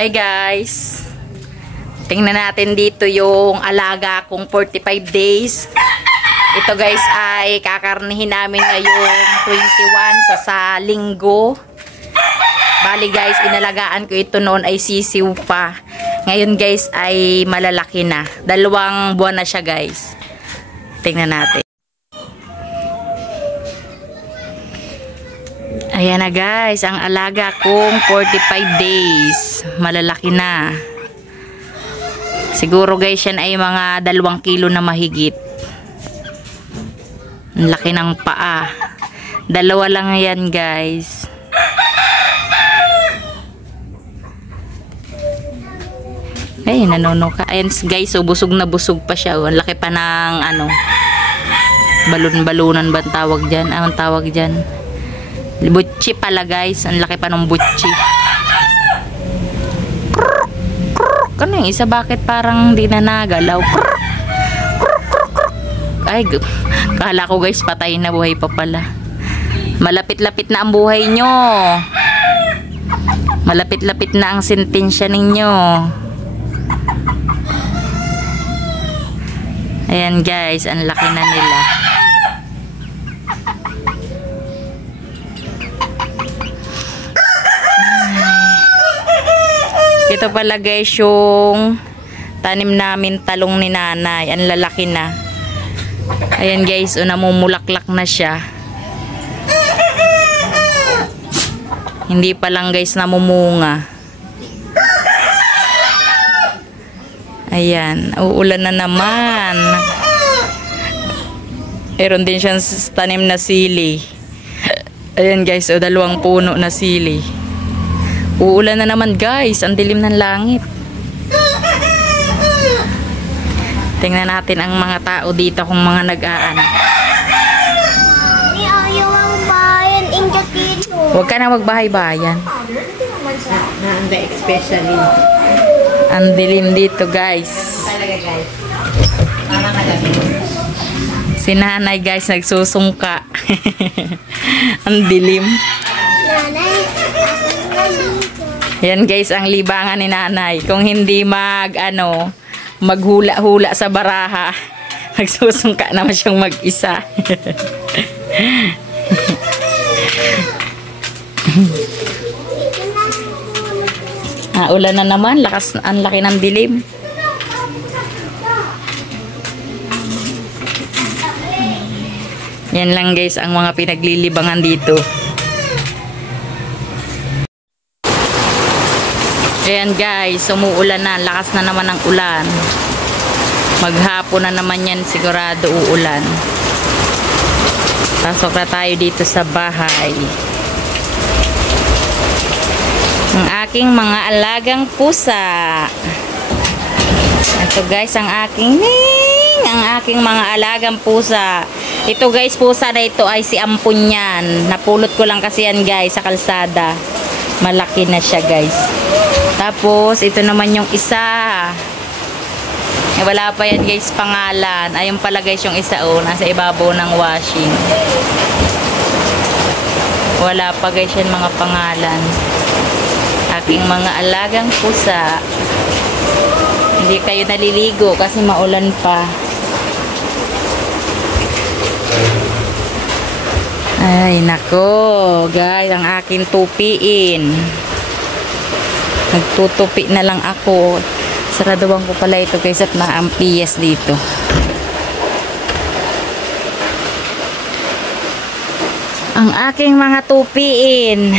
Hi guys, tingnan natin dito yung alaga kong 45 days. Ito guys ay kakarnihin namin ngayong 21 sa linggo. Bali guys, inalagaan ko ito noon ay sisiw pa. Ngayon guys ay malalaki na. 2 buwan na siya guys. Tingnan natin. Ayan na guys, ang alaga kong 45 days. Malalaki na. Siguro guys yan ay mga 2 kilo na mahigit. Ang laki ng paa. 2 lang yan guys. Ay, nanonoka. Ayan guys, so busog na busog pa siya. Ang laki pa ng ano, balon-balunan ba ang tawag dyan? Ang tawag dyan? Butchi pala guys. Ang laki pa ng butchi. Ano yung isa? Bakit parang di na nagalaw? Ay, kala ko guys patay na, buhay pa pala. Malapit-lapit na ang buhay nyo. Malapit-lapit na ang sentensya ninyo. Ayan guys, ang laki na nila. Ito pala guys yung tanim namin talong ni nanay. Ang lalaki na. Ayan guys, namumulaklak na siya. Hindi pa lang guys namumunga. Ayan, uulan na naman. Meron din siyang tanim na sili. Ayan guys, 2 puno na sili. Uulan na naman guys, ang dilim ng langit. Tingnan natin ang mga tao dito kung mga nag-aano. Huwag ka na magbahay-bayan. Ang dilim dito guys. Si nanay guys nagsusungka. Ang dilim. Yan guys ang libangan ni nanay. Kung hindi maghula-hula sa baraha, nagsusungka naman siyang mag-isa. Ulan na naman, lakas, ang laki ng dilim. Yan lang guys ang mga pinaglilibangan dito. Ayan guys, umuulan na. Lakas na naman ang ulan. Maghapon na naman yan, sigurado uulan. Pasok na tayo dito sa bahay. Ang aking mga alagang pusa. Ito guys, ang aking mga alagang pusa. Ito guys, pusa na ito ay si Ampun yan. Napulot ko lang kasi yan guys sa kalsada. Malaki na siya guys. Tapos, ito naman yung isa. Wala pa yan guys pangalan. Ayun pala guys yung isa nasa ibabaw ng washing. Wala pa guys yan mga pangalan. Aking mga alagang pusa. Hindi kayo naliligo kasi maulan pa. Ay nako guys, ang aking tupiin. Nagtutupi na lang ako. Saraduhan ko pala ito guys at maampiyas dito. Ang aking mga tupiin.